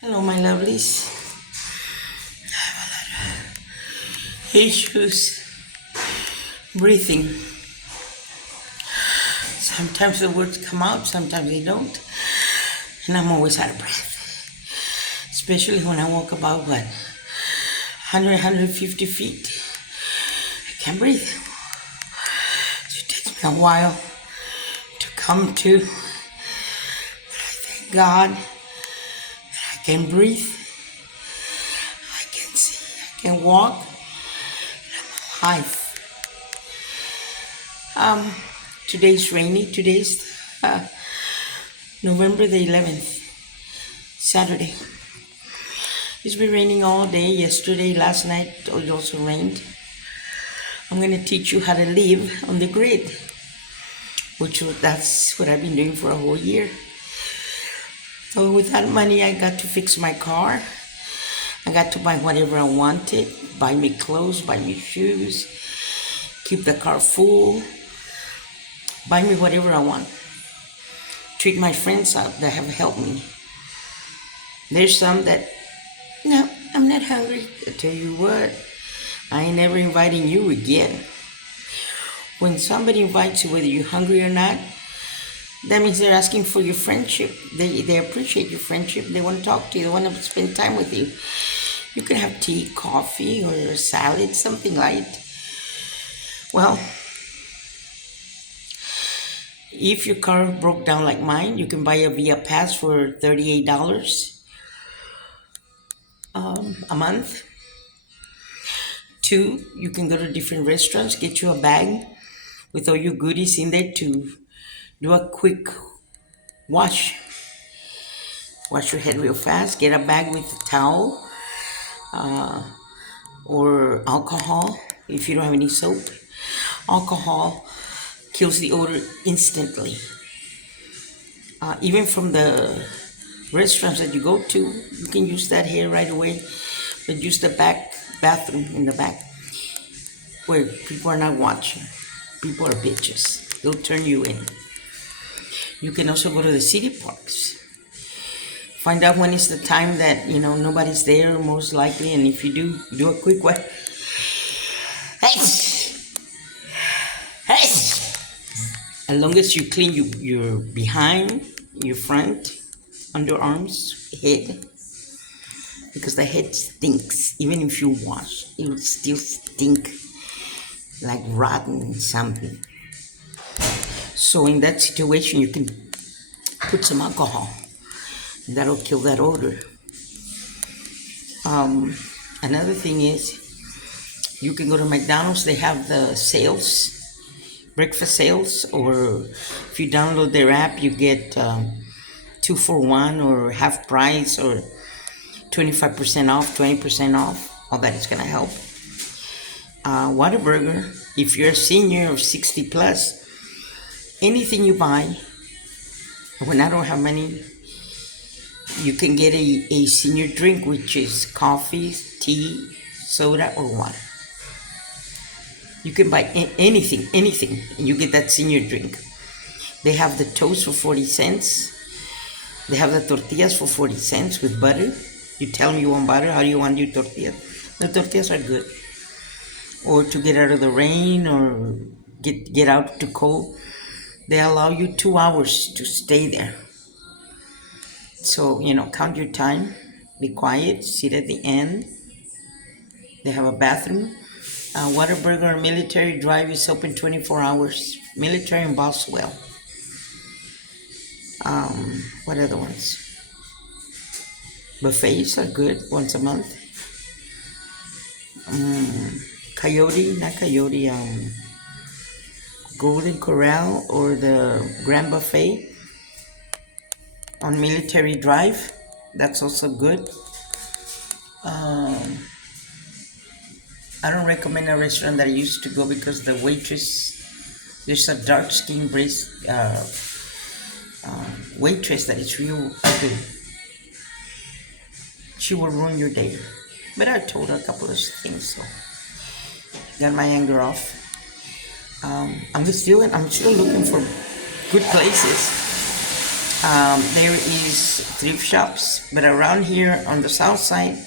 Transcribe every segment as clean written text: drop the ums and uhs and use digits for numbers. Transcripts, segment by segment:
Hello, my lovelies. Issues breathing. Sometimes the words come out, sometimes they don't, and I'm always out of breath. Especially when I walk about 150 feet. I can't breathe. So it takes me a while to come to. But I thank God that I can breathe. I can see. I can walk. Alive. Today's rainy. Today's November the 11th, Saturday. It's been raining all day. Yesterday, last night, it also rained. I'm going to teach you how to live on the grid, that's what I've been doing for a whole year. So with that money, I got to fix my car. I got to buy whatever I wanted, buy me clothes, buy me shoes, keep the car full, buy me whatever I want. Treat my friends out that have helped me. There's some that, no, I'm not hungry. I tell you what, I ain't never inviting you again. When somebody invites you, whether you're hungry or not, that means they're asking for your friendship. They appreciate your friendship. They want to talk to you. They want to spend time with you. You can have tea, coffee, or a salad, something light. Well, if your car broke down like mine, you can buy a Via Pass for $38 a month. 2, you can go to different restaurants, get you a bag with all your goodies in there to do a quick wash. Wash your head real fast. Get a bag with a towel or alcohol if you don't have any soap. Alcohol kills the odor instantly. Even from the restaurants that you go to, you can use that here right away, but use the back bathroom in the back where people are not watching. People are bitches. They'll turn you in. You can also go to the city parks. Find out when is the time that, nobody's there, most likely, and if you do a quick way. As long as you clean your behind, your front, underarms, head, because the head stinks. Even if you wash, it will still stink like rotten something. So in that situation, you can put some alcohol. That'll kill that odor. Another thing is, you can go to McDonald's. They have the sales, breakfast sales, or if you download their app, you get 2 for 1 or half price or 25% off, 20% off. All that is going to help. Whataburger, if you're a senior of 60 plus, anything you buy, when I don't have money, you can get a senior drink, which is coffee, tea, soda, or water. You can buy anything, and you get that senior drink. They have the toast for 40 cents. They have the tortillas for 40 cents with butter. You tell them you want butter, how do you want your tortillas? The tortillas are good. Or to get out of the rain or get out to cold, they allow you 2 hours to stay there. So, count your time, be quiet, sit at the end. They have a bathroom. Whataburger Military Drive is open 24 hours. Military in Boswell. What other ones? Buffets are good once a month. Golden Corral or the Grand Buffet on Military Drive. That's also good. I don't recommend a restaurant that I used to go because the waitress, there's a dark skin waitress that is real ugly. She will ruin your day. But I told her a couple of things, so got my anger off. I'm still looking for good places. There is thrift shops, but around here on the south side,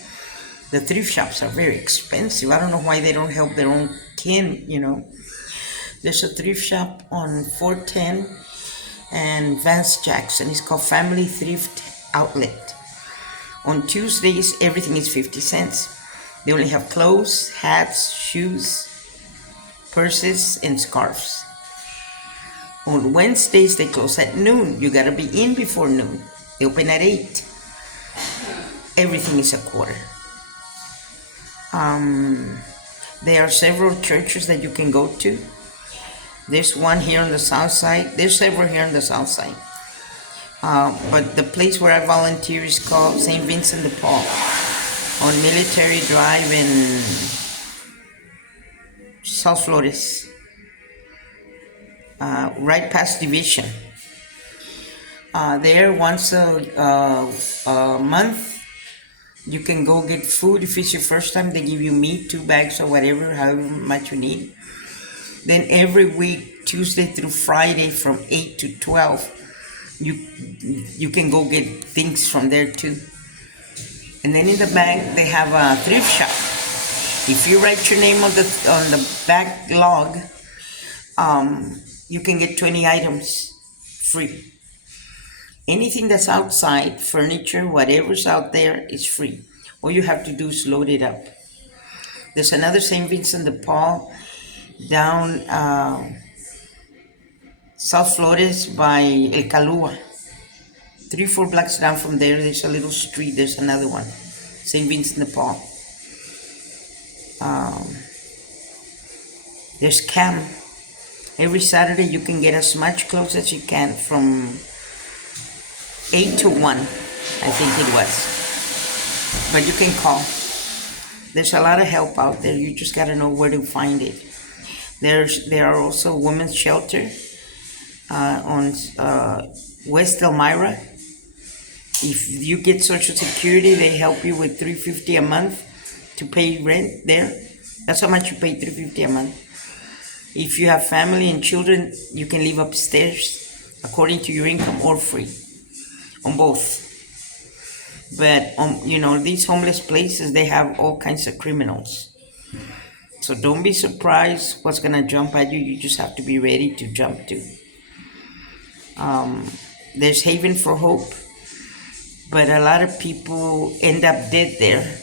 the thrift shops are very expensive. I don't know why they don't help their own kin. There's a thrift shop on 410 and Vance Jackson. It's called Family Thrift Outlet. On Tuesdays, everything is 50 cents. They only have clothes, hats, shoes, purses, and scarves. On Wednesdays, they close at noon. You gotta be in before noon. They open at 8. Everything is a quarter. There are several churches that you can go to. There's one here on the south side. There's several here on the south side. But the place where I volunteer is called St. Vincent de Paul on Military Drive in South Flores, right past Division. There once a month, you can go get food. If it's your first time, they give you meat, 2 bags or whatever, however much you need. Then every week, Tuesday through Friday from 8 to 12, you can go get things from there too. And then in the back, they have a thrift shop. If you write your name on the back log, you can get 20 items free. Anything that's outside, furniture, whatever's out there is free. All you have to do is load it up. There's another St. Vincent de Paul down South Flores by El Calua. 3-4 blocks down from there, there's a little street. There's another one, St. Vincent de Paul. There's CAM. Every Saturday you can get as much clothes as you can from 8 to 1, I think it was. But you can call. There's a lot of help out there. You just got to know where to find it. There are also women's shelter on West Elmira. If you get Social Security, they help you with $350 a month to pay rent there. That's how much you pay, $350 a month. If you have family and children, you can live upstairs according to your income or free, on both. But these homeless places, they have all kinds of criminals. So don't be surprised what's gonna jump at you. You just have to be ready to jump to. There's Haven for Hope, but a lot of people end up dead there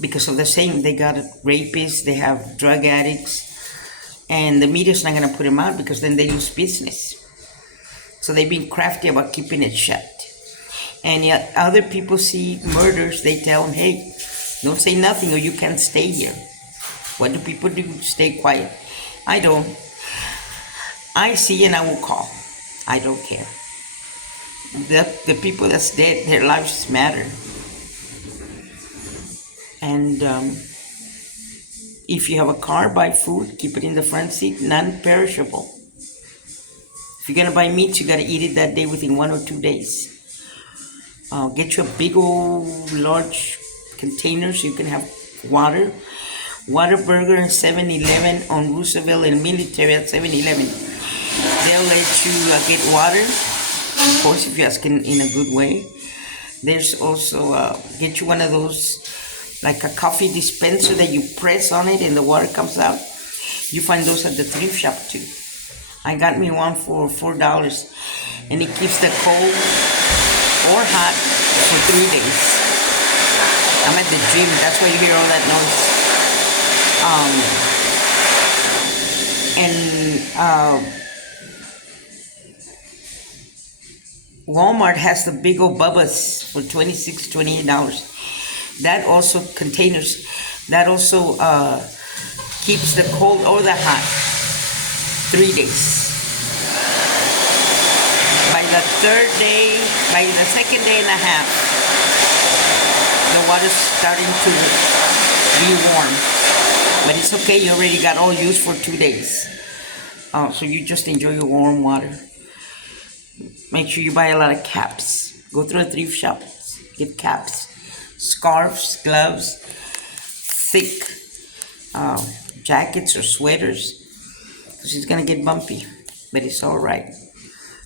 because of the same. They got rapists, they have drug addicts, and the media's not gonna put them out because then they lose business. So they've been crafty about keeping it shut. And yet other people see murders, they tell them, hey, don't say nothing or you can't stay here. What do people do? Stay quiet. I don't. I see and I will call. I don't care. The people that's dead, their lives matter. And if you have a car, buy food, keep it in the front seat, non-perishable. If you're gonna buy meat, you gotta eat it that day within 1 or 2 days. Get you a big old large container so you can have water. Whataburger and 7-Eleven on Roosevelt and Military at 7-Eleven. They'll let you get water, of course, if you ask in a good way. There's also, get you one of those, like a coffee dispenser that you press on it and the water comes out. You find those at the thrift shop too. I got me one for $4 and it keeps the cold or hot for 3 days. I'm at the gym, that's why you hear all that noise. Walmart has the big old Bubba's for $26, $28. That also containers, that also keeps the cold or the hot 3 days. By the third day, by the second day and a half, the water's starting to be warm. But it's okay, you already got all used for 2 days. So you just enjoy your warm water. Make sure you buy a lot of caps. Go through a thrift shop, get caps, scarves, gloves, thick jackets or sweaters, because it's gonna get bumpy, but it's all right.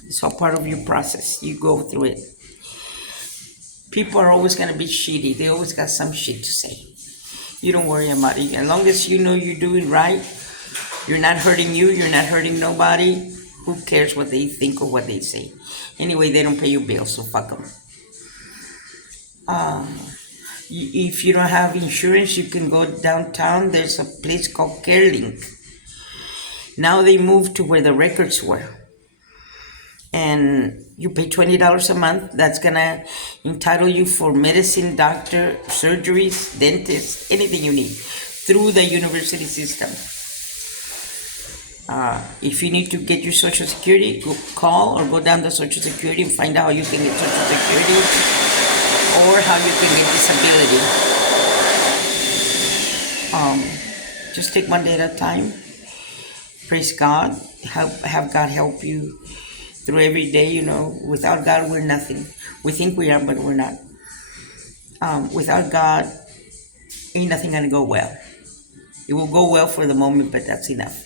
It's all part of your process. You go through it. People are always gonna be shitty. They always got some shit to say. You don't worry about it. As long as you know you're doing right, you're not hurting you, you're not hurting nobody. Who cares what they think or what they say? Anyway, they don't pay your bills, so fuck them. If you don't have insurance, you can go downtown. There's a place called CareLink. Now they moved to where the records were. And you pay $20 a month. That's gonna entitle you for medicine, doctor, surgeries, dentist, anything you need through the university system. If you need to get your Social Security, call or go down to Social Security and find out how you can get Social Security or how you can get disability. Just take one day at a time. Praise God. Have God help you through every day. You know, without God, we're nothing. We think we are, but we're not. Without God, ain't nothing gonna go well. It will go well for the moment, but that's enough.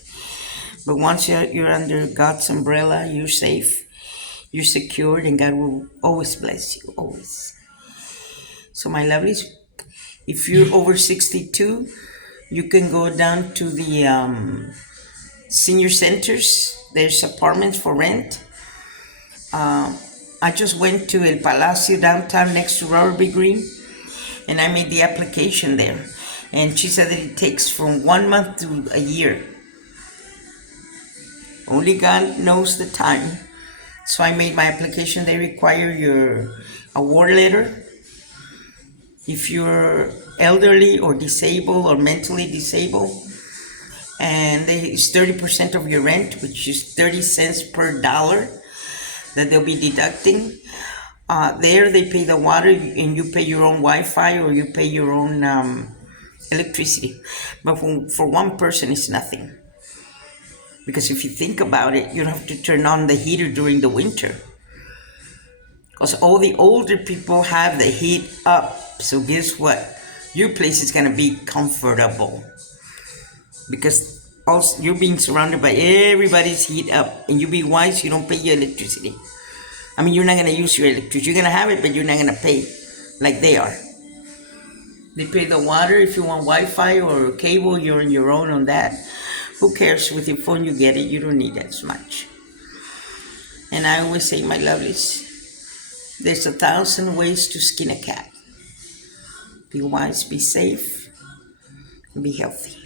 But once you're under God's umbrella, you're safe, you're secured, and God will always bless you, always. So my lovelies, if you're over 62, you can go down to the senior centers. There's apartments for rent. I just went to El Palacio downtown next to Rotary Green, and I made the application there. And she said that it takes from 1 month to a year. Only God knows the time. So I made my application. They require your award letter. If you're elderly or disabled or mentally disabled, and it's 30% of your rent, which is 30 cents per dollar that they'll be deducting. There they pay the water and you pay your own Wi-Fi or you pay your own electricity. But for one person, it's nothing. Because if you think about it, you don't have to turn on the heater during the winter. Because all the older people have the heat up. So guess what? Your place is going to be comfortable. Because also you're being surrounded by everybody's heat up. And you be wise, you don't pay your electricity. I mean, you're not going to use your electricity. You're going to have it, but you're not going to pay like they are. They pay the water. If you want Wi-Fi or cable, you're on your own on that. Who cares? With your phone, you get it. You don't need as much. And I always say, my lovelies, there's 1,000 ways to skin a cat. Be wise, be safe, and be healthy.